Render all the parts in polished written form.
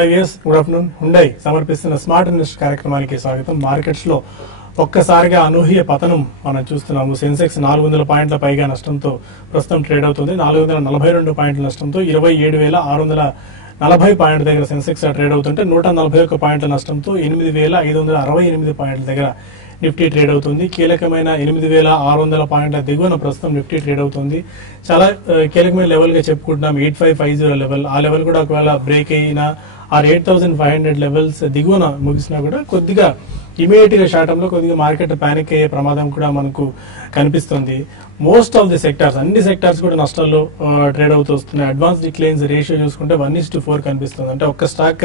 IVS good afternoon. Hyundai సమర్పిస్తున్న smart invest కార్యక్రమానికి స్వాగతం. మార్కెట్స్ లో ఒక్కసారిగా అనూహ్య పతనం మనం చూస్తున్నాము. సెన్సెక్స్ 400 పాయింట్ల పైగా నష్టంతో ప్రస్తుతం ట్రేడ్ అవుతుంది. 442 పాయింట్ల నష్టంతో 27,640 పాయింట్ల దగ్గర సెన్సెక్స్ ట్రేడ్ అవుతుంటే 141 పాయింట్ల నష్టంతో 8,568 పాయింట్ల దగ్గర నిఫ్టీ ట్రేడ్ అవుతుంది. కీలకమైన 8,600 పాయింట్ల దిగువన ప్రస్తుతం నిఫ్టీ ట్రేడ్ అవుతుంది. చాలా కీలకమైన లెవెల్ గా చెప్పుకుంటున్నాం 8550 లెవెల్. ఆ లెవెల్ కూడా ఒకవేళ బ్రేక్ అయినా ఆ 8500 లెవెల్స్ దిగువన ముగిసినా కూడా కొద్దిగా ఇమీడియట్ గా శాతంలో కొద్దిగా మార్కెట్ పానిక్ అయ్యే ప్రమాదం కూడా మనకు కనిపిస్తుంది. మోస్ట్ ఆఫ్ ది సెక్టార్స్, అన్ని సెక్టార్స్ కూడా నష్టాల్లో ట్రేడ్ అవుతూ వస్తున్నాయి. అడ్వాన్స్ డిక్లైన్స్ రేషియో చూసుకుంటే 1:4 కనిపిస్తుంది. అంటే ఒక్క స్టాక్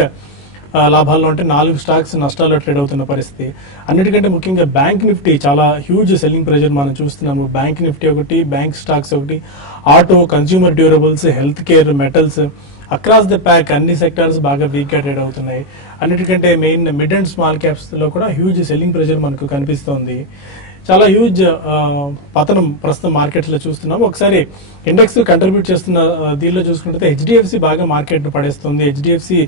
లాభాల్లో ఉంటే 4 స్టాక్స్ నష్టాల్లో ట్రేడ్ అవుతున్న పరిస్థితి. అన్నిటికంటే ముఖ్యంగా బ్యాంక్ నిఫ్టీ చాలా హ్యూజ్ సెల్లింగ్ ప్రెజర్ మనం చూస్తున్నాము. బ్యాంక్ నిఫ్టీ ఒకటి, బ్యాంక్ స్టాక్స్ ఒకటి, auto, consumer durables, health care, metals, across the pack అన్ని సెక్టార్స్ బాగా వీక్ గా ట్రేడ్ అవుతున్నాయి. అన్నిటికంటే main mid and small caps లో కూడా హ్యూజ్ సెల్లింగ్ ప్రెజర్ మనకు కనిపిస్తోంది. చాలా హ్యూజ్ పతనం ప్రస్తుతం మార్కెట్స్ లో చూస్తున్నాం. ఒకసారి ఇండెక్స్ కంట్రిబ్యూట్ చేస్తున్న దీనిలో చూసుకుంటే హెచ్డిఎఫ్సి బాగా మార్కెట్ పడేస్తుంది. హెచ్డిఎఫ్సి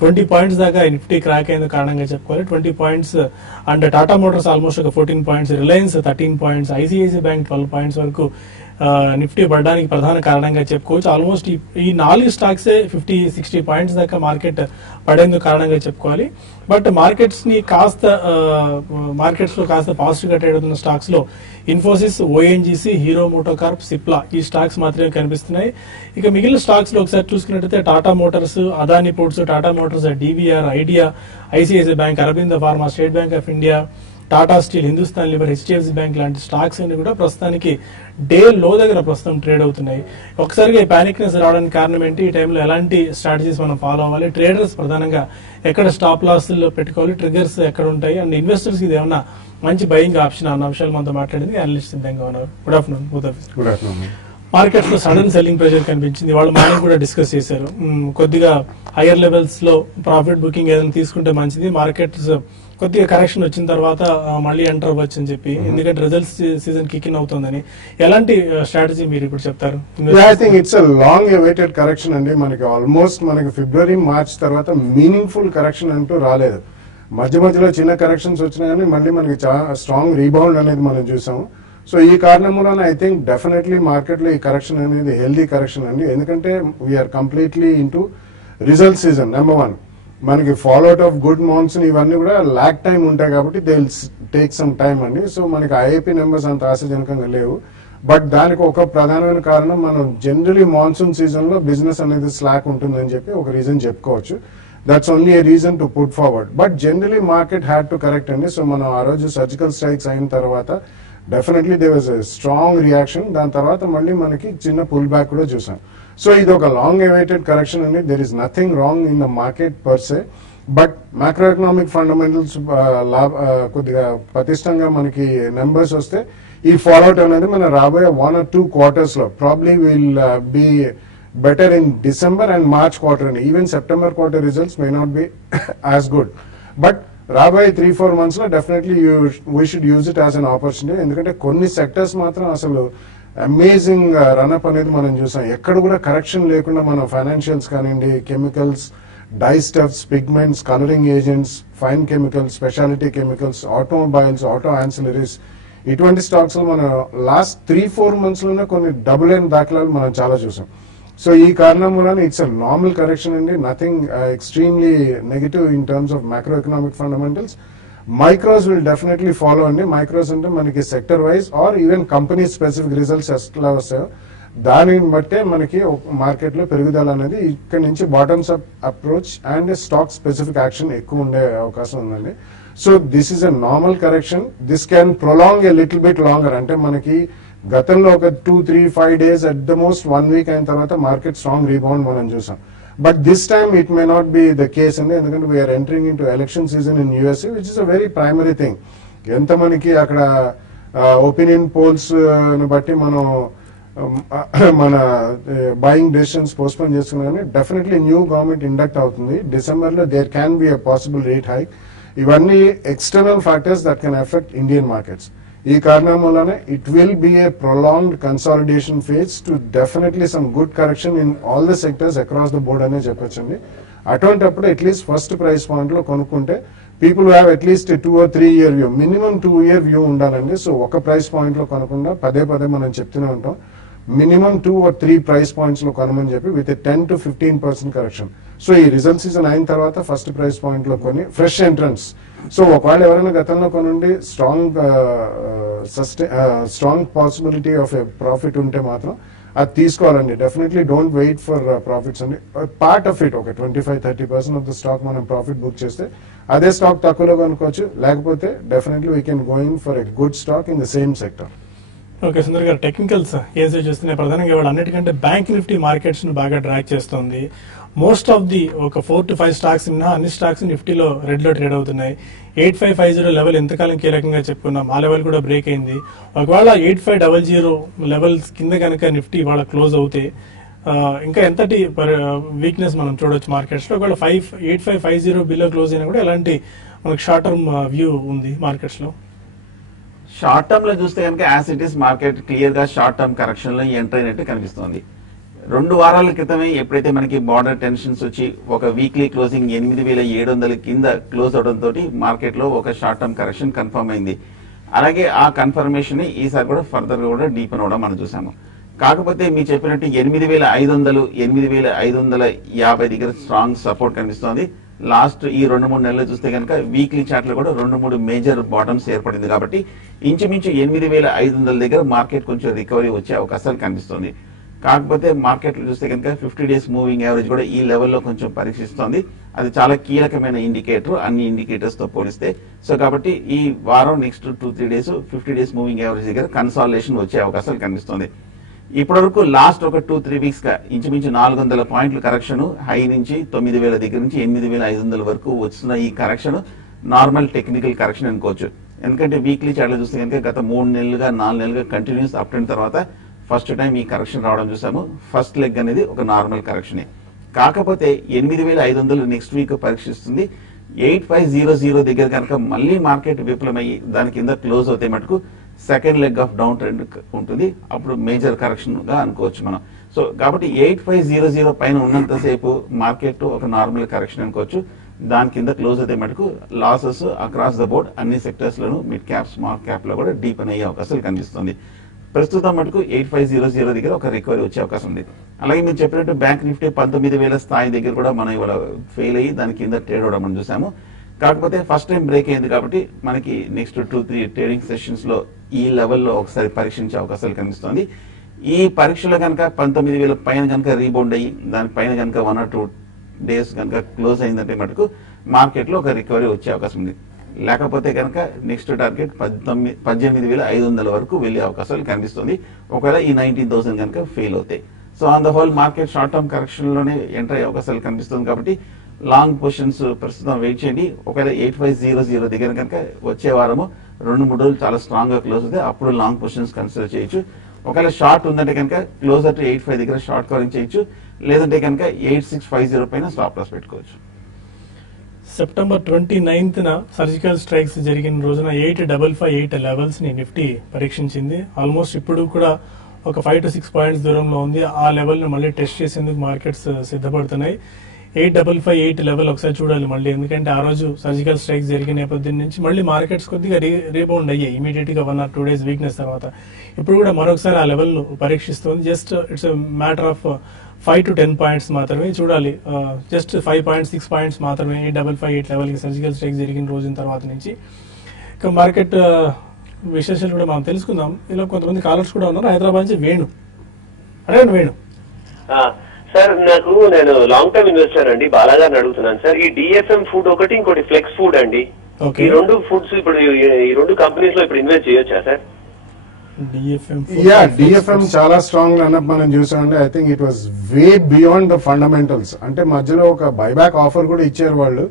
20 పాయింట్స్ దాకా నిఫ్టీ క్రాక్ అయిన కారణంగా చెప్పుకోవాలి. 20 points and Tata Motors almost ఒక 14 points, Reliance 13 points, ICICI bank 12 points వరకు నిఫ్టీ పడడానికి ప్రధాన కారణంగా చెప్పుకోవచ్చు. ఆల్మోస్ట్ ఈ 4 స్టాక్సే 50-60 పాయింట్స్ దాకా మార్కెట్ పడేందుకు కారణంగా చెప్పుకోవాలి. బట్ మార్కెట్స్ లో కాస్త పాజిటివ్ గా ట్రేడ్ అవుతున్న స్టాక్స్ లో ఇన్ఫోసిస్, ఓఎన్జీసీ, హీరో మోటోకార్ప్, సిప్లా ఈ స్టాక్స్ మాత్రమే కనిపిస్తున్నాయి. ఇక మిగిలిన స్టాక్స్ లో ఒకసారి చూసుకున్నట్లయితే Tata Motors, Adani ports, Tata Motors, DVR, idea, ICICI bank, Aurobindo pharma, state bank of India, Tata steel, Hindustan liver, HDFC bank లాంటి స్టాక్స్ అన్ని కూడా ప్రస్తుతానికి డే లో దగ్గర ప్రస్తుతం ట్రేడ్ అవుతున్నాయి. ఒకసారిగా ఈ పానిక్నెస్ రావడానికి కారణం ఏంటి? ఈ టైంలో ఎలాంటి స్ట్రాటజీస్ మనం ఫాలో అవ్వాలి? ట్రేడర్స్ ప్రధానంగా ఎక్కడ స్టాప్ లాస్ పెట్టుకోవాలి? ట్రిగర్స్ ఎక్కడ ఉంటాయి? అండ్ ఇన్వెస్టర్స్ ఇది ఏమన్నా మంచి బయింగ్ ఆప్షన్ అన్న విషయాలు మనతో మాట్లాడింది అనలిస్ట్ సిద్ధంగా ఉన్నారు. Good afternoon. Good afternoon. Markets లో సడన్ సెల్లింగ్ ప్రెషర్ కనిపించింది. వాళ్ళు మార్నింగ్ కూడా డిస్కస్ చేశారు. కొద్దిగా హైయర్ లెవెల్స్ లో ప్రాఫిట్ బుకింగ్ ఏదైనా తీసుకుంటే మంచిది. మార్కెట్స్ కొద్దిగా కరెక్షన్ వచ్చిన తర్వాత మళ్ళీ ఎంటర్ అవ్వచ్చు అని చెప్పి, ఎందుకంటే రిజల్ట్స్ సీజన్ కిక్ ఇన్ అవుతుందని. ఎలాంటి స్ట్రాటజీ మీరు ఇప్పుడు చెప్తారు? I think it's a long awaited correction అండి. మనకి ఆల్మోస్ట్ ఫిబ్రవరి, మార్చ్ తర్వాత మీనింగ్ఫుల్ కరెక్షన్ అంటూ రాలేదు. మధ్యలో చిన్న కరెక్షన్స్ వచ్చినా కానీ మళ్ళీ మనకి చాలా స్ట్రాంగ్ రీబౌండ్ అనేది మనం చూసాము. సో ఈ కారణం వలన ఐ థింక్ డెఫినెట్లీ మార్కెట్ లో ఈ కరెక్షన్ అనేది హెల్దీ కరెక్షన్ అండి. ఎందుకంటే we're completely into result season. Number 1, మనకి ఫాలోఅవుట్ ఆఫ్ గుడ్ మాన్సూన్ ఇవన్నీ కూడా ల్యాక్ టైం ఉంటాయి కాబట్టి they will take some time అండి. సో మనకి ఐఐపీ నెంబర్స్ అంత ఆశాజనకంగా లేవు. బట్ దానికి ఒక ప్రధానమైన కారణం మనం జనరలీ మాన్సూన్ సీజన్ లో బిజినెస్ అనేది స్లాక్ ఉంటుందని చెప్పి ఒక రీజన్ చెప్పుకోవచ్చు. That's only A reason to put forward. But generally market had to correct అండి. సో మనం ఆ రోజు సర్జికల్ స్ట్రైక్స్ అయిన తర్వాత definitely they was a strong reaction. దాని తర్వాత మళ్ళీ మనకి చిన్న పుల్ బ్యాక్ కూడా చూసాం. సో ఇది ఒక లాంగ్ అవైటెడ్ కరెక్షన్ అండి. There is nothing wrong in the market per say. But macro economic fundamentals కొద్దిగా పటిష్టంగా మనకి నెంబర్స్ వస్తే ఈ ఫాలోఅవుట్ అనేది మన రాబోయే 1 or 2 quarters లో probably will be better in December and March quarter, and even September quarter results may not be as good. But రాబోయే 3-4 months లో definitely we should use it as an opportunity. ఎందుకంటే కొన్ని sectors మాత్రం అసలు amazing run-up అనేది మనం చూసాం. ఎక్కడ కూడా కరెక్షన్ లేకుండా మనం ఫైనాన్షియల్స్ కానివ్వండి, chemicals, dye stuffs, pigments, colouring agents, fine chemicals, speciality chemicals, automobiles, auto ancillaries, ఇటువంటి స్టాక్స్ లో మనం లాస్ట్ 3-4 months లోనే కొన్ని డబుల్ అయిన దాఖలాలు మనం చాలా చూసాం. సో ఈ కారణం వలన ఇట్స్ అ నార్మల్ కరెక్షన్ అండి. Nothing extremely negative in terms of macro economic fundamentals. Micros will definitely follow అండి. మైక్రోస్ అంటే మనకి sector wise or even company specific results ఎట్లా వస్తాయో దానిని బట్టే మనకి మార్కెట్ లో పెరుగుదల అనేది ఇక్కడ నుంచి bottoms up approach and stock specific action ఎక్కువ ఉండే అవకాశం ఉందండి. So this is a normal correction. This can prolong a little bit longer. అంటే మనకి గతంలో ఒక 2-3-5 days at the most 1 week అయిన తర్వాత మార్కెట్ స్ట్రాంగ్ రీబౌండ్ మనం చూసాం. But this time it may not be the case అండి. ఎందుకంటే we're entering in to election season in USA, which is a very primary thing. ఎంత మనకి అక్కడ opinion polls బట్టి మనం మన బయింగ్ డెసిషన్స్ పోస్ట్పోన్ చేసుకున్నా కానీ డెఫినెట్లీ న్యూ గవర్నమెంట్ ఇండక్ట్ అవుతుంది. డిసెంబర్ లో there can be a possible rate hike. ఇవన్నీ external factors that can affect Indian markets. ఈ కారణం వల్లనే it will be a prolonged consolidation phase to definitely some good correction in all the sectors across the board అనే చెప్పొచ్చండి. అటువంటిప్పుడు at least first price point లో కొనుక్కుంటే people have at least 2 or 3 year view, minimum 2 year view ఉండాలండి. So ఒక price point లో కొనకుండా పదే మనం చెప్తూనే ఉంటాం, మినిమం 2 or 3 ప్రైస్ పాయింట్స్ లో కొనమని చెప్పి విత్ 10 to 15% కరెక్షన్. సో ఈ రిజల్ట్ సీజన్ అయిన తర్వాత ఫస్ట్ ప్రైస్ పాయింట్ లో కొని ఫ్రెష్ ఎంట్రన్స్. సో ఒకవేళ ఎవరైనా గతంలో కొనుండి strong possibility of a profit ఉంటే మాత్రం అది తీసుకోవాలండి. Definitely don't wait for profits అండి. పార్ట్ ఆఫ్ ఇట్ ఒక 25-30% ఆఫ్ ద స్టాక్ మనం ప్రాఫిట్ బుక్ చేస్తే అదే స్టాక్ తక్కువలో కొనుక్కోవచ్చు, లేకపోతే definitely we can going for a good stock in the same sector. Okay Sundar garu, technicals AC చూస్తున్నాయి ప్రధానంగా ఇవాళ అన్నిటికంటే బ్యాంక్ నిఫ్టీ మార్కెట్స్ ను బాగా డ్రాక్ చేస్తుంది. మోస్ట్ ఆఫ్ ది ఒక 4 to 5 స్టాక్స్ మినహా అన్ని స్టాక్స్ నిఫ్టీలో రెడ్ లో ట్రేడ్ అవుతున్నాయి. 8550 లెవెల్ ఎంతకాలం కీలకంగా చెప్పుకున్నాం, ఆ లెవెల్ కూడా బ్రేక్ అయింది. ఒకవేళ 8500 లెవెల్స్ కింద కనుక నిఫ్టీ ఇవాళ క్లోజ్ అవుతే ఇంకా ఎంతటి వీక్నెస్ మనం చూడొచ్చు మార్కెట్స్ లో? ఒకవేళ 8550 బిలో క్లోజ్ అయినా కూడా ఎలాంటి మనకు షార్ట్ టర్మ్ వ్యూ ఉంది మార్కెట్స్ లో? షార్ట్ టర్మ్ లో చూస్తే కనుక as it is market clear గా షార్ట్ టర్మ్ కరెక్షన్ లో ఎంటర్ అయినట్టు కనిపిస్తుంది. 2 వారాల క్రితమే ఎప్పుడైతే మనకి బార్డర్ టెన్షన్స్ వచ్చి ఒక వీక్లీ క్లోజింగ్ 8700 కింద క్లోజ్ అవడంతో మార్కెట్ లో ఒక షార్ట్ టర్మ్ కరెక్షన్ కన్ఫర్మ్ అయింది. అలాగే ఆ కన్ఫర్మేషన్ ఈసారి కూడా ఫర్దర్ గా కూడా డీపెన్ అవడం మనం చూసాము. కాకపోతే మీరు చెప్పినట్టు 8500 8550 దగ్గర స్ట్రాంగ్ సపోర్ట్ కనిపిస్తోంది. లాస్ట్ ఈ 2-3 నెలలు చూస్తే కనుక వీక్లీ చార్ట్ లో కూడా 2-3 మేజర్ బాటమ్స్ ఏర్పడింది. కాబట్టి ఇంచుమించు 8500 దగ్గర మార్కెట్ కొంచెం రికవరీ వచ్చే అవకాశాలు కనిపిస్తుంది. కాకపోతే మార్కెట్ లో చూస్తే కనుక 50 days మూవింగ్ యావరేజ్ కూడా ఈ లెవెల్లో కొంచెం పరీక్షిస్తోంది. అది చాలా కీలకమైన ఇండికేటర్ అన్ని ఇండికేటర్స్ తో పోలిస్తే. సో కాబట్టి ఈ వారం next 2-3 days 50 days moving average దగ్గర కన్సాలిడేషన్ వచ్చే అవకాశాలు కనిపిస్తుంది. ఇప్పటివరకు లాస్ట్ ఒక 2-3 వీక్స్ గా ఇంచుమించు 400 పాయింట్ల కరెక్షన్ హై నుంచి 9000 దగ్గర నుంచి 8500 వరకు వస్తున్న ఈ కరెక్షన్ నార్మల్ టెక్నికల్ కరెక్షన్ అనుకోవచ్చు. ఎందుకంటే వీక్లీ చార్ట్ చూస్తే కనుక గత 3 నెలలుగా 4 నెలలుగా కంటిన్యూస్ అప్ ట్రెండ్ తర్వాత ఫస్ట్ టైం ఈ కరెక్షన్ రావడం చూసాము. ఫస్ట్ లెగ్ అనేది ఒక నార్మల్ కరెక్షనే. కాకపోతే 8500 నెక్స్ట్ వీక్ పరీక్షిస్తుంది. 8500 దగ్గర కనుక మళ్ళీ మార్కెట్ విఫలమయ్యి దాని కింద క్లోజ్ అవుతే మటుకు second leg of down trend ఉంటుంది. అప్పుడు మేజర్ కరెక్షన్ గా అనుకోవచ్చు మనం. సో కాబట్టి 8500 పైన ఉన్నంతసేపు మార్కెట్ ఒక నార్మల్ కరెక్షన్ అనుకోవచ్చు. దాని కింద క్లోజ్ అయితే మటుకు లాసెస్ అక్రాస్ ద బోర్డ్ అన్ని సెక్టర్స్ లోను మిడ్ క్యాప్ స్మాల్ క్యాప్ లో కూడా డీపెన్ అయ్యే అవకాశాలు కనిపిస్తుంది. ప్రస్తుతం మటుకు 8500 దగ్గర ఒక రికవరీ వచ్చే అవకాశం ఉంది. అలాగే మీరు చెప్పినట్టు బ్యాంక్ నిఫ్టీ 19000 స్థాయి దగ్గర కూడా మనం ఇవాళ ఫెయిల్ అయ్యి దాని కింద ట్రేడ్ అవడం మనం చూసాము. కాకపోతే ఫస్ట్ టైం బ్రేక్ అయింది కాబట్టి మనకి నెక్స్ట్ 2-3 ట్రేడింగ్ సెషన్స్ లో ఈ లెవెల్లో ఒకసారి పరీక్షించే అవకాశాలు కనిపిస్తుంది. ఈ పరీక్షలో కనుక 19000 పైన కనుక రీబౌండ్ అయ్యి దానిపైన కనుక 1 or 2 days కనుక క్లోజ్ అయిందంటే మటుకు మార్కెట్ లో ఒక రికవరీ వచ్చే అవకాశం ఉంది. లేకపోతే కనుక నెక్స్ట్ టార్గెట్ 18500 వరకు వెళ్లే అవకాశాలు కనిపిస్తుంది ఒకవేళ ఈ 19000 కనుక ఫెయిల్ అవుతాయి. So on the whole market short term correction లోనే ఎంటర్ అయ్యే అవకాశాలు కనిపిస్తుంది. కాబట్టి లాంగ్ పొజిషన్స్ ప్రస్తుతం వెయిట్ చేయండి. ఒకవేళ 8500 దగ్గర కనుక వచ్చే వారము 2-3 రోజులు చాలా స్ట్రాంగ్ గా క్లోజ్ అవుతాయి. అప్పుడు లాంగ్ పొజిషన్స్ కన్సిడర్ చేయొచ్చు. ఒకవేళ షార్ట్ ఉందంటే కనుక క్లోజర్ టు 85 దగ్గర షార్ట్ కవరింగ్ చేయొచ్చు. లేదంటే కనుక 8650 పైన స్టాప్ లాస్ పెట్టుకోవచ్చు. సెప్టెంబర్ 29th సర్జికల్ స్ట్రైక్స్ జరిగిన రోజున 8558 లెవెల్స్ ని నిఫ్టీ పరీక్షించింది. ఆల్మోస్ట్ ఇప్పుడు కూడా ఒక 5 to 6 పాయింట్స్ దూరంలో ఉంది. ఆ లెవెల్ ను మళ్ళీ టెస్ట్ చేసేందుకు మార్కెట్స్ సిద్ధపడుతున్నాయి. 8558 లెవెల్ ఒకసారి చూడాలి మళ్ళీ, ఎందుకంటే ఆ రోజు సర్జికల్ స్ట్రైక్స్ జరిగిన నేపథ్యం నుంచి మళ్ళీ మార్కెట్స్ కొద్దిగా రీబౌండ్ అయ్యాయి ఇమీడియట్ గా 1 or 2 days వీక్నెస్ తర్వాత. ఇప్పుడు కూడా మరొకసారి ఆ లెవెల్ ను పరీక్షిస్తుంది. Just it's matter of 5 to 10 points మాత్రమే చూడాలి. జస్ట్ 5 points 6 points మాత్రమే 8558 లెవెల్ కి సర్జికల్ స్ట్రైక్ జరిగిన రోజున తర్వాత నుంచి. ఇక మార్కెట్ విశేషాలు కూడా మనం తెలుసుకుందాం. ఇలా కొంతమంది కాలర్స్ కూడా ఉన్నారు. హైదరాబాద్ నుంచి వేణు. అడగండి వేణు. సార్ నేను లాంగ్ టర్మ్ ఇన్వెస్టర్ అండి, బాలాగారిని అడుగుతున్నాను సార్. ఈ డిఎఫ్ఎం ఫుడ్ ఒకటి, ఇంకోటి ఫ్లెక్స్ ఫుడ్ అండి. ఈ 2 ఫుడ్స్ ఇప్పుడు ఈ 2 కంపెనీస్ లో ఇప్పుడు ఇన్వెస్ట్ చేయొచ్చా సార్? డిఎఫ్ఎం చాలా స్ట్రాంగ్ రన్అప్ మనం చూసామండి. I think it was way beyond the fundamentals. అంటే మధ్యలో ఒక బైబ్యాక్ ఆఫర్ కూడా ఇచ్చారు వాళ్ళు.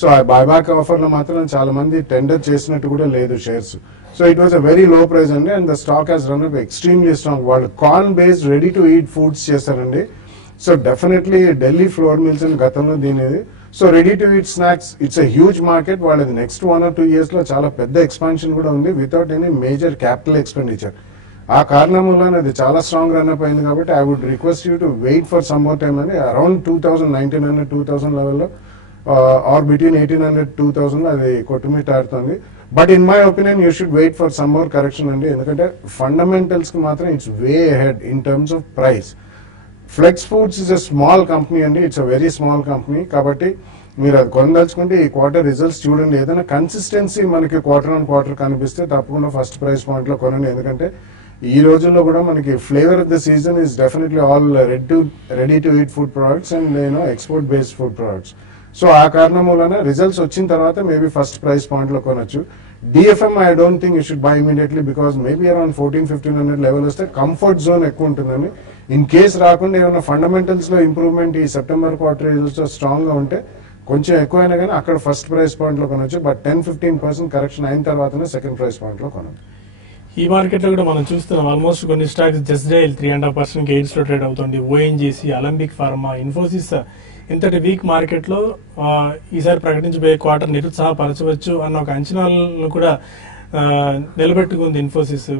సో ఆ బైబ్యాక్ ఆఫర్ లో మాత్రం చాలా మంది టెండర్ చేసినట్టు కూడా లేదు shares. So it was a very low price అండి. And the stock has run up extremely strong. వాళ్ళు corn based ready to eat foods చేస్తారండి. So definitely Delhi flour mills అని గతంలో దీనిది. So ready to eat snacks it's a huge market. వాళ్ళది next 1 or 2 years లో చాలా పెద్ద ఎక్స్పాన్షన్ కూడా ఉంది without any major capital expenditure. ఆ కారణం వల్ల అది చాలా స్ట్రాంగ్ రన్అప్ అయింది కాబట్టి I would request you to wait for some more time అని అరౌండ్ 1900 2000 లెవెల్లో ఆర్ బిట్వీన్ 1800 2000 అది కొట్టుమిట్టాడుతుంది. But in my opinion you should wait for some more correction అండి, ఎందుకంటే ఫండమెంటల్స్ కి మాత్రం it's way ahead in terms of price. Flex Foods is a small company అండి, it's a very small company. కాబట్టి మీరు అది కొనదలుచుకుంటే ఈ క్వార్టర్ రిజల్ట్స్ చూడండి. ఏదైనా కన్సిస్టెన్సీ మనకి క్వార్టర్ ఆన్ క్వార్టర్ కనిపిస్తే తప్పకుండా ఫస్ట్ ప్రైస్ పాయింట్ లో కొనండి, ఎందుకంటే ఈ రోజుల్లో కూడా మనకి flavour of the season is definitely all ready to eat food products and export based food products. So ఆ కారణం వలన రిజల్ట్స్ వచ్చిన తర్వాత మేబీ ఫస్ట్ ప్రైస్ పాయింట్ లో కొనొచ్చు. DFM I don't think you should buy immediately because maybe around 1400-1500 level వస్తే comfort zone ఎక్కువ ఉంటుందని. ఇన్ కేస్ రాకుండా ఏమైనా ఫండమెంటల్స్ లో ఇంప్రూవ్మెంట్ ఈ సెప్టెంబర్ క్వార్టర్ రిజల్ట్స్ స్ట్రాంగ్ గా ఉంటే కొంచెం ఎక్కువైనా కానీ అక్కడ ఫస్ట్ ప్రైస్ పాయింట్ లో కొనొచ్చు. బట్ 10-15% కరెక్షన్ అయిన తర్వాతనే సెకండ్ ప్రైస్ పాయింట్ లో కొనొచ్చు. ఈ మార్కెట్ లో కూడా మనం చూస్తున్నాం ఆల్మోస్ట్ కొన్ని స్టాక్స్ జస్ట్ డైల్ 3.5% గెయిన్స్ లో ట్రేడ్ అవుతుంది. ఓఎన్జీసీ, అలంబిక్ ఫార్మా, ఇన్ఫోసిస్ ఇంతటి వీక్ మార్కెట్ లో ఈసారి ప్రకటించబోయే క్వార్టర్ నిరుత్సాహపరచవచ్చు అన్న ఒక అంచనాలను కూడా నిలబెట్టుకుంది ఇన్ఫోసిస్.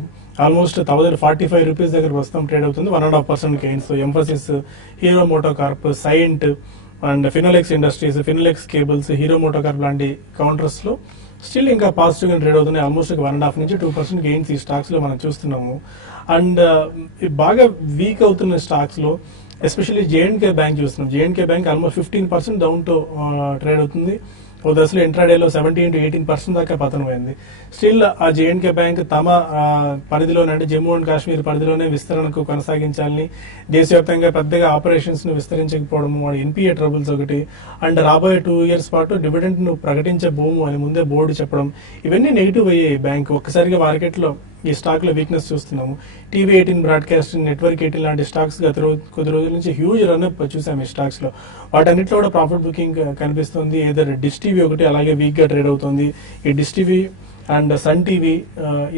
ఆల్మోస్ట్ 1045 రూపీస్ దగ్గర ప్రస్తుతం ట్రేడ్ అవుతుంది, 1.5% gains. Mphasis, Hero MotoCorp, Cyient and Finolex Industries, Finolex Cables, Hero MotoCorp లాంటి కౌంటర్స్ లో స్టిల్ ఇంకా పాజిటివ్ గా ట్రేడ్ అవుతున్నాయి. ఆల్మోస్ట్ 1.5-2% గెయిన్స్ ఈ స్టాక్స్ లో మనం చూస్తున్నాము. అండ్ బాగా వీక్ అవుతున్న స్టాక్స్ లో ఎస్పెషల్లీ జేఎండ్కే బ్యాంక్ చూస్తున్నాం. జేఎండ్కే bank almost 15% down to trade అవుతుంది. ఓ దశలో ఇంట్రాడేలో 17-18% దాకా పతనమైంది. స్టిల్ ఆ జేఎండ్కే బ్యాంక్ తమ పరిధిలోనే అంటే జమ్మూ అండ్ కాశ్మీర్ పరిధిలోనే విస్తరణకు కొనసాగించాలని, దేశవ్యాప్తంగా పెద్దగా ఆపరేషన్స్ ను విస్తరించకపోవడం, ఎన్పిఏ ట్రబుల్స్ ఒకటి, అండ్ రాబోయే 2 years పాటు డివిడెండ్ ను ప్రకటించబోము అని ముందే బోర్డు చెప్పడం, ఇవన్నీ నెగిటివ్ అయ్యాయి బ్యాంక్. ఒక్కసారిగా మార్కెట్ లో ఈ స్టాక్ లో వీక్నెస్ చూస్తున్నాము. టీవీ 18 బ్రాడ్కాస్టింగ్, నెట్వర్క్ 18 లాంటి స్టాక్స్ గత కొద్ది రోజుల నుంచి హ్యూజ్ రన్అప్ చూసాం ఈ స్టాక్స్ లో. వాటన్నిటిలో కూడా ప్రాఫిట్ బుకింగ్ కనిపిస్తుంది. ఏదైనా డిష్ టీవీ ఒకటి అలాగే వీక్ గా ట్రేడ్ అవుతుంది. ఈ డిష్ టీవీ అండ్ సన్ టీవీ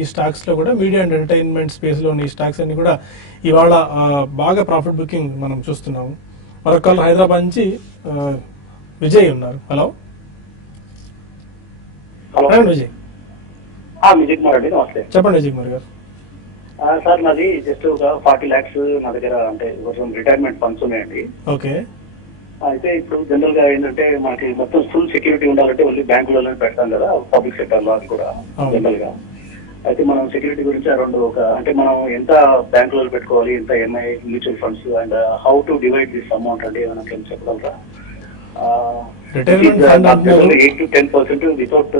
ఈ స్టాక్స్ లో కూడా మీడియా అండ్ ఎంటర్టైన్మెంట్ స్పేస్ లో ఉన్న ఈ స్టాక్స్ అన్ని కూడా ఇవాళ బాగా ప్రాఫిట్ బుకింగ్ మనం చూస్తున్నాము. మరొక హైదరాబాద్ నుంచి విజయ్ ఉన్నారు. హలో విజయ్. విజయ్ కుమార్ అండి, నమస్తే. చెప్పండి విజయ్ కుమార్ గారు. సార్ నాది జస్ట్ ఒక 40 lakhs నా దగ్గర అంటే కొంచెం రిటైర్మెంట్ ఫండ్స్ ఉన్నాయండి. ఓకే. అయితే ఇప్పుడు జనరల్ గా ఏంటంటే మనకి మొత్తం ఫుల్ సెక్యూరిటీ ఉండాలంటే ఓన్లీ బ్యాంకులోనే పెడతాం కదా, పబ్లిక్ సెక్టర్ లో అది కూడా జనరల్ గా. అయితే మనం సెక్యూరిటీ గురించి అరౌండ్ అంటే మనం ఎంత బ్యాంకులో పెట్టుకోవాలి, ఎంత MI mutual funds and how to divide this amount అంటే ఏమైనా చెప్పగలరా? 8-10% వితౌట్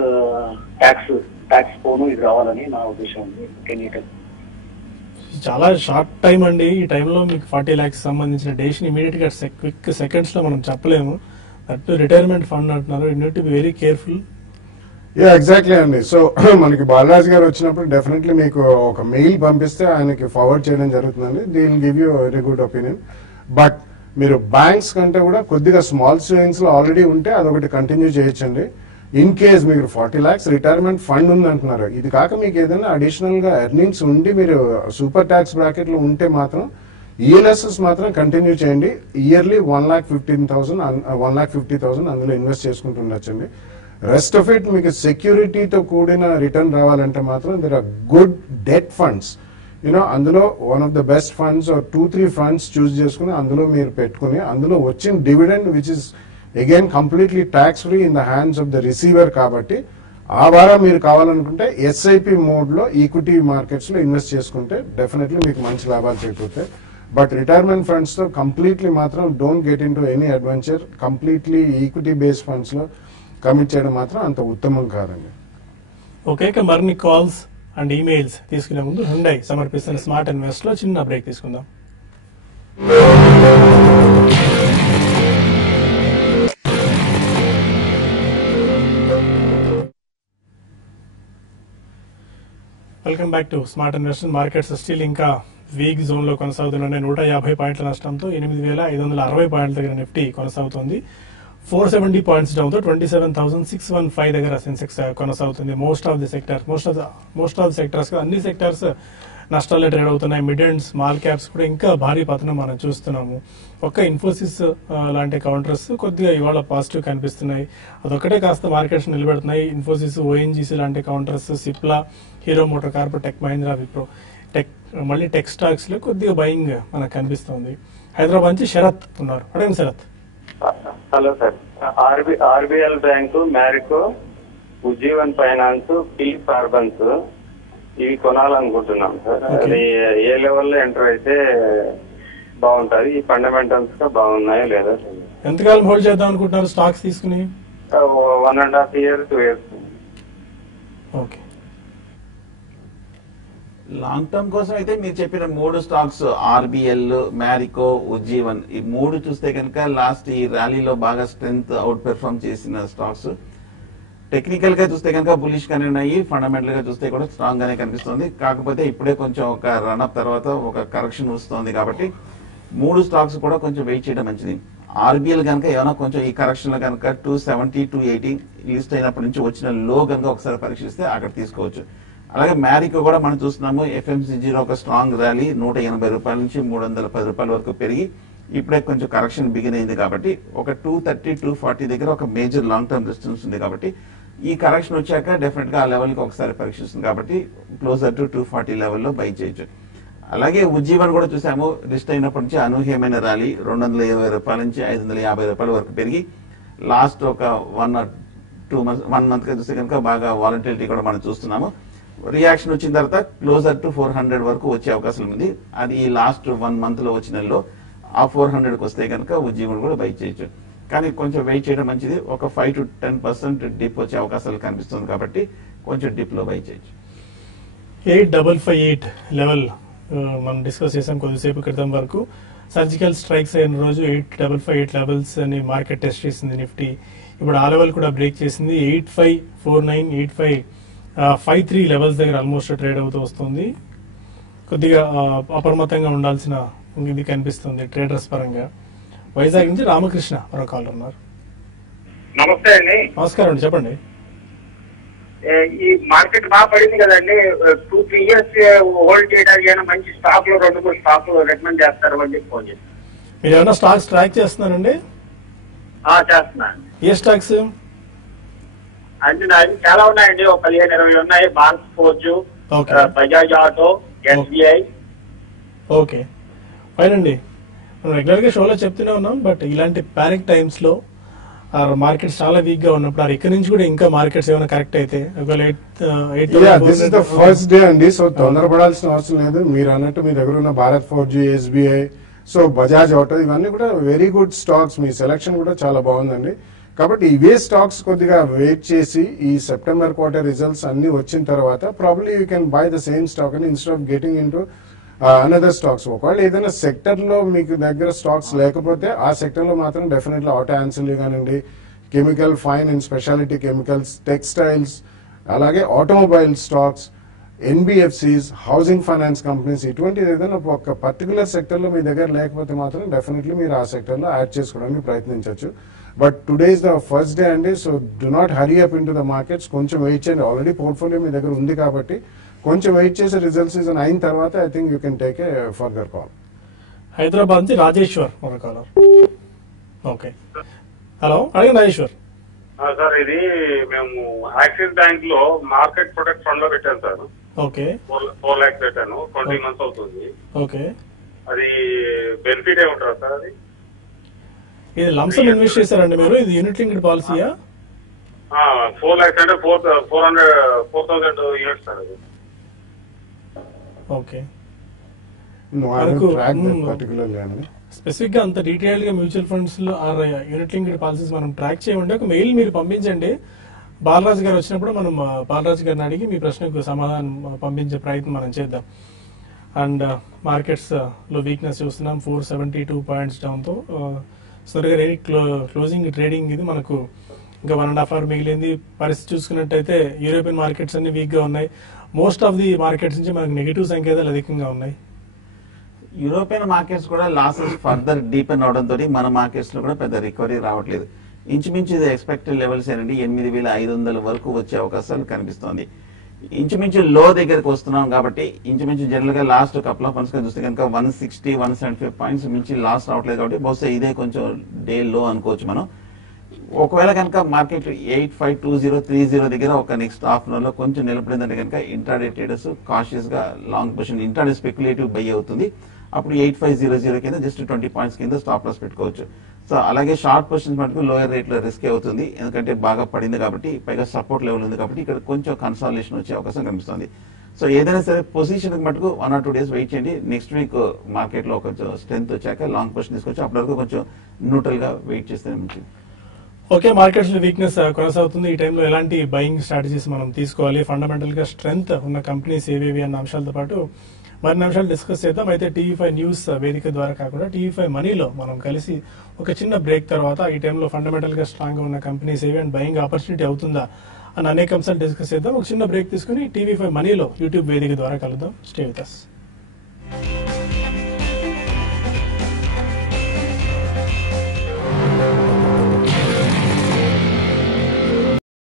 ట్యాక్స్ పోను ఇది రావాలని నా ఉద్దేశం ఉంది. చాలా షార్ట్ టైం అండి. ఈ టైంలో మీకు 40 lakhs సంబంధించిన డెసిషన్ ఇమీడియట్ గా క్విక్ సెకండ్స్ లో మనం చెప్పలేము. దట్ రిటైర్మెంట్ ఫండ్ అంటున్నారు, you need to be very careful. Exactly అండి. సో మనకి బాలరాజ్ గారు వచ్చినప్పుడు డెఫినెట్లీ మీకు ఒక మెయిల్ పంపిస్తే ఆయనకి ఫార్వర్డ్ చేయడం జరుగుతుందండి. They will give you very good opinion. But మీరు బ్యాంక్స్ కంటే కూడా కొద్దిగా స్మాల్ సేవింగ్స్ లో ఆల్రెడీ ఉంటే అదొకటి కంటిన్యూ చేయొచ్చండి. ఇన్ కేస్ మీకు 40 lakhs రిటైర్మెంట్ ఫండ్ ఉంది అంటున్నారు, ఇది కాక మీకు ఏదైనా అడిషనల్ గా ఎర్నింగ్స్ ఉండి మీరు సూపర్ ట్యాక్స్ బ్రాకెట్ లో ఉంటే మాత్రం ఈఎల్ఎస్ఎస్ మాత్రం కంటిన్యూ చేయండి. ఇయర్లీ 1,50,000 అందులో ఇన్వెస్ట్ చేసుకుంటుండొచ్చండి. రెస్ట్ ఆఫ్ ఇట్ మీకు సెక్యూరిటీతో కూడిన రిటర్న్ రావాలంటే మాత్రం there are good debt funds. అందులో one of the best funds 2-3 funds choose చేసుకుని అందులో మీరు పెట్టుకుని అందులో వచ్చిన dividend which is again completely tax free in the hands of the receiver. కాబట్టి ఆ వారం మీరు కావాలనుకుంటే ఎస్ఐపి మోడ్ లో ఈక్విటీ మార్కెట్స్ లో ఇన్వెస్ట్ చేసుకుంటే డెఫినెట్లీ మీకు మంచి లాభాలు చేకూరుతాయి. బట్ రిటైర్మెంట్ ఫండ్స్ తో కంప్లీట్లీ మాత్రం don't get in to any adventure. Completely equity based funds లో కమిట్ చేయడం మాత్రం అంత ఉత్తమం కాదండి. ఓకే, మరిన్ని కాల్స్ అండ్ ఈమెయిల్స్ తీసుకునే ముందు హుండై సమర్పిస్తున్న స్మార్ట్ ఇన్వెస్ట్ లో చిన్న బ్రేక్ తీసుకుందాం. Welcome back to smart investment. Markets still ఇంకా వీక్ జోన్ లో కొనసాగుతున్నాయి. 150 పాయింట్ల నష్టంతో 8,560 పాయింట్ల దగ్గర నిఫ్టీ కొనసాగుతుంది. 470 పాయింట్స్ డౌన్ తో 27,615 దగ్గర సెన్సెక్స్ కొనసాగుతుంది. మోస్ట్ ఆఫ్ ది సెక్టర్స్ అన్ని సెక్టర్స్ నష్టాలే ట్రేడ్ అవుతున్నాయి. మిడ్ అండ్ స్మాల్ క్యాప్స్ కూడా ఇంకా భారీ పతనం మనం చూస్తున్నాము. ఒక్క ఇన్ఫోసిస్ లాంటి కౌంటర్స్ కొద్దిగా ఇవాళ పాజిటివ్ కనిపిస్తున్నాయి. అదొక్కటే కాస్త మార్కెట్స్ నిలబెడుతున్నాయి. ఇన్ఫోసిస్, ఓఎన్జీసీ లాంటి కౌంటర్స్, సిప్లా, హీరో మోటో కార్ప్, టెక్ మహీంద్రా, విప్రో, మళ్ళీ టెక్ స్టాక్స్ లో కొద్దిగా బయింగ్ మనకు కనిపిస్తుంది. హైదరాబాద్ నుంచి శరత్ ఉన్నారు. అడగండి శరత్. హలో సార్, ఆర్బిఎల్ బ్యాంకు, మ్యారికో, ఉజ్జీవన్ ఫైనాన్స్, పి కార్బన్స్ ఇవి కొనాలనుకుంటున్నాం సార్. అది ఏ లెవెల్లో ఎంటర్ అయితే బాగుంటది? ఈ ఫండమెంటల్స్ గా బాగున్నాయో లేదా? ఎంతకాలం హోల్డ్ చేద్దాం అనుకుంటున్నారు స్టాక్స్ తీసుకుని? 1.5 years, 2 years. Okay. Long term కోసం అయితే మీరు చెప్పిన 3 స్టాక్స్ ఆర్బిఎల్, మ్యారికో, ఉజ్జీవన్ ఈ 3 చూస్తే కనుక లాస్ట్ ఈ ర్యాలీలో బాగా స్ట్రెంగ్త్ అవుట్ పెర్ఫార్మ్ చేసిన స్టాక్స్. టెక్నికల్ గా చూస్తే కనుక బులిష్ గానే ఉన్నాయి, ఫండమెంటల్ గా చూస్తే కూడా స్ట్రాంగ్ గానే కనిపిస్తుంది. కాకపోతే ఇప్పుడే కొంచెం ఒక రన్అప్ తర్వాత ఒక కరెక్షన్ వస్తుంది కాబట్టి 3 స్టాక్స్ కూడా కొంచెం వెయిట్ చేయడం మంచిది. ఆర్బిఎల్ కనుక ఏమైనా కొంచెం ఈ కరెక్షన్ లో కనుక 270, 280 లిస్ట్ అయినప్పటి నుంచి వచ్చిన లో కనుక ఒకసారి పరీక్షిస్తే అక్కడ తీసుకోవచ్చు. అలాగే మ్యారికో కూడా మనం చూస్తున్నాము, ఎఫ్ఎంసీజీలో ఒక స్ట్రాంగ్ ర్యాలీ 180 రూపాయల నుంచి 310 రూపాయల వరకు పెరిగి ఇప్పుడే కొంచెం కరెక్షన్ బిగిన్ అయింది కాబట్టి ఒక 230, 240 దగ్గర ఒక మేజర్ లాంగ్ టర్మ్ డిస్టెన్స్ ఉంది కాబట్టి ఈ కరెక్షన్ వచ్చాక డెఫినెట్ గా ఆ లెవెల్ కి ఒకసారి పరీక్షిస్తుంది కాబట్టి క్లోజర్ టు 240 లెవెల్లో బై చేయొచ్చు. అలాగే ఉజ్జీవన్ కూడా చూసాము, లిస్ట్ అయినప్పటి నుంచి అనూహ్యమైన ర్యాలీ 220 రూపాయల నుంచి 550 రూపాయల వరకు పెరిగి లాస్ట్ ఒక 1 or 2 months గా చూస్తే కనుక బాగా వాలంటిలిటీ కూడా మనం చూస్తున్నాము. రియాక్షన్ వచ్చిన తర్వాత క్లోజర్ టు 400 వరకు వచ్చే అవకాశం ఉంది. అది ఈ లాస్ట్ 1 month లో వచ్చిన నెలలో ఆ 400 కి వస్తే కనుక ఉజ్జీవన్ కూడా బై చేయొచ్చు. కానీ కొంచెం వెయిట్ చేయడం మంచిది. ఒక 5 to 10% డిప్ వచ్చే అవకాశాలు కనిపిస్తుంది కాబట్టి కొంచెం డిప్ లో బై చేయొచ్చు. 8558 లెవెల్ మనం డిస్కస్ చేసాం కొద్దిసేపు క్రితం వరకు. సర్జికల్ స్ట్రైక్స్ అయిన రోజు 8558 లెవెల్స్ అని మార్కెట్ టెస్ట్ చేసింది నిఫ్టీ. ఇప్పుడు ఆ లెవెల్ కూడా బ్రేక్ చేసింది. 8549, 8553 లెవెల్స్ దగ్గర ఆల్మోస్ట్ ట్రేడ్ అవుతూ వస్తుంది. కొద్దిగా అప్రమత్తంగా ఉండాల్సిన ఇది కనిపిస్తుంది ట్రేడర్స్ పరంగా. వైజాగ్ నుంచి రామకృష్ణ మరో కాల్ ఉన్నారు. నమస్తే అండి. నమస్కారం అండి, చెప్పండి. ఈ మార్కెట్ బాగా పడింది కదండి, 2-3 years హోల్డ్ చేయడానికి ఏమైనా మంచి స్టాక్ లో 2-3 స్టాక్ రికమెండ్ చేస్తారు అని చెప్పి ఫోన్ చేస్తాను. మీరు ఏమైనా స్టాక్స్ ట్రాక్ చేస్తున్నారండి? చేస్తున్నాను. ఏ స్టాక్స్? అంటే నాది చాలా ఉన్నాయండి, ఒక 15-20 ఉన్నాయి. బాన్స్ ఫోర్జ్, Bajaj auto, SBI. Okay, fine అండి. మనం రెగ్యులర్ గా షోలో చెప్తూనే ఉన్నాం, బట్ ఇలాంటి పానిక్ టైమ్స్ లో మార్కెట్స్ చాలా వీక్ గా ఉన్నప్పుడు ఇక్కడ నుంచి కూడా ఇంకా మార్కెట్స్ ఏమైనా కరెక్ట్ అయితే this is the first day అండి. సో తొందరపడాల్సిన అవసరం లేదు. మీరు అన్నట్టు మీ దగ్గర ఉన్న Bharat forge, SBI, so Bajaj auto ఇవన్నీ కూడా వెరీ గుడ్ స్టాక్స్. మీ సెలక్షన్ కూడా చాలా బాగుందండి. కాబట్టి ఇవే స్టాక్స్ కొద్దిగా వెయిట్ చేసి ఈ సెప్టెంబర్ క్వార్టర్ రిజల్ట్స్ అన్ని వచ్చిన తర్వాత probably you can buy the same stock అని instead of getting in to another stocks. ఒకవేళ ఏదైనా సెక్టర్ లో మీకు దగ్గర స్టాక్స్ లేకపోతే ఆ సెక్టర్ లో మాత్రం డెఫినెట్లీ ఆటో యాన్సిలరీ కానివ్వండి, chemical, fine and speciality chemicals, textiles, అలాగే automobile stocks, NBFCs, housing finance companies, ఇటువంటిది ఏదైనా ఒక పర్టికులర్ సెక్టర్ లో మీ దగ్గర లేకపోతే మాత్రం డెఫినెట్లీ మీరు ఆ సెక్టర్ లో యాడ్ చేసుకోవడానికి ప్రయత్నించవచ్చు. But today is the first day అండి. So do not hurry up in to the markets. కొంచెం వెయిట్ చేయండి. ఆల్రెడీ పోర్ట్ఫోలియో మీ దగ్గర ఉంది కాబట్టి కొంచెం వెయిట్ చేసే రిజల్ట్ సీజన్ అయిన తర్వాత I think you can take a further call. Hyderabad నుంచి రాజేశ్వర్ మన కాలర్. ఓకే, హలో, అడిగి రాజేశ్వర్. సార్, ఇది మేము యాక్సిస్ బ్యాంక్ లో మార్కెట్ ప్రొడక్ట్ ఫండ్ లో పెట్టాను సార్. ఓకే, 4 lakhs పెట్టాను. 20 months అవుతుంది. ఓకే, అది బెనిఫిట్ ఏ ఉంటుందా సార్? అది ఇది లంసమ్ ఇన్వెస్ట్ చేశారండి మీరు? ఇది యూనిట్ లింక్డ్ పాలసీయా? 4 lakhs అంటే 4,000 యూనిట్స్ సార్. అది ఓకే. స్పెసిఫిక్ గా అంత డీటెయిల్డ్ గా మ్యూచువల్ ఫండ్స్ లో యూనిట్ లింక్డ్ పాలసీస్ మనం ట్రాక్ చేయమంటే ఒక మెయిల్ మీరు పంపించండి. బాలరాజు గారు వచ్చినప్పుడు మనం బాలరాజు గారిని అడిగి మీ ప్రశ్నకు సమాధానం పంపించే ప్రయత్నం మనం చేద్దాం. అండ్ మార్కెట్స్ లో వీక్నెస్ చూస్తున్నాం. 472 పాయింట్స్ డౌన్ తో సరిగా క్లోజింగ్ ట్రేడింగ్ ఇది మనకు ఇంకా 1.5 hour మిగిలింది. పరిస్థితి చూసుకున్నట్టయితే యూరోపియన్ మార్కెట్స్ అన్ని వీక్ గా ఉన్నాయి. మోస్ట్ ఆఫ్ ది మార్కెట్స్ నుంచి మనకు నెగిటివ్ సంకేతాలు అధికంగా ఉన్నాయి. యూరోపియన్ మార్కెట్స్ కూడా లాసెస్ ఫర్దర్ డీపెన్ అవడంతో మన మార్కెట్స్ లో కూడా పెద్ద రికవరీ రావట్లేదు. ఇంచుమించు ఇది ఎక్స్పెక్టెడ్ లెవెల్స్ ఏనండి, 8,500 వరకు వచ్చే అవకాశాలు కనిపిస్తోంది. ఇంచుమించు లో దగ్గరకు వస్తున్నాం కాబట్టి ఇంచుమించు జనరల్ గా లాస్ట్ కపుల్ ఆఫ్ మంత్స్ గా చూస్తే కనుక 160, 175 పాయింట్స్ మించి లాస్ రావట్లేదు కాబట్టి బహుశా ఇదే కొంచెం డే లో అనుకోవచ్చు మనం. ఒకవేళ కనుక మార్కెట్ 852030 దగ్గర ఒక నెక్స్ట్ హాఫ్ అన్ అవర్ లో కొంచెం నిలబడిందంటే కనుక ఇంట్రాడే ట్రేడర్స్ కాషియస్ గా long position intraday speculative by అవుతుంది. అప్పుడు 8500 కింద జస్ట్ 20 పాయింట్స్ కింద స్టాప్ లాస్ పెట్టుకోవచ్చు. సో అలాగే షార్ట్ పొజిషన్స్ మటుకు లోయర్ రేట్ లో రిస్క్ అవుతుంది, ఎందుకంటే బాగా పడింది కాబట్టి, పైగా సపోర్ట్ లెవెల్ ఉంది కాబట్టి ఇక్కడ కొంచెం కన్సాలిడేషన్ వచ్చే అవకాశం కనిపిస్తుంది. సో ఏదైనా సరే పొజిషన్ మటుకు 1 or 2 days వెయిట్ చేయండి. నెక్స్ట్ వీక్ మార్కెట్ లో కొంచెం స్ట్రెంత్ వచ్చాక లాంగ్ పొజిషన్ తీసుకొచ్చి అప్పటి వరకు కొంచెం న్యూట్రల్ గా వెయిట్ చేస్తే మంచిది. ఓకే, మార్కెట్స్ లో వీక్నెస్ కొనసాగుతుంది. ఈ టైంలో ఎలాంటి బయింగ్ స్ట్రాటజీస్ మనం తీసుకోవాలి, ఫండమెంటల్ గా స్ట్రెంగ్త్ ఉన్న కంపెనీస్ ఏవేవి అన్న అంశాలతో పాటు మరిన్ని అంశాలు డిస్కస్ చేద్దాం. అయితే టీవీ5 న్యూస్ వేదిక ద్వారా కాకుండా టీవీ5 మనీలో మనం కలిసి ఒక చిన్న బ్రేక్ తర్వాత ఈ టైంలో ఫండమెంటల్ గా స్ట్రాంగ్ గా ఉన్న కంపెనీస్ ఏవి అండ్ బయింగ్ ఆపర్చునిటీ అవుతుందా అని అనేక అంశాలు డిస్కస్ చేద్దాం. ఒక చిన్న బ్రేక్ తీసుకుని టీవీ5 మనీలో యూట్యూబ్ వేదిక ద్వారా కలుద్దాం. Stay with us.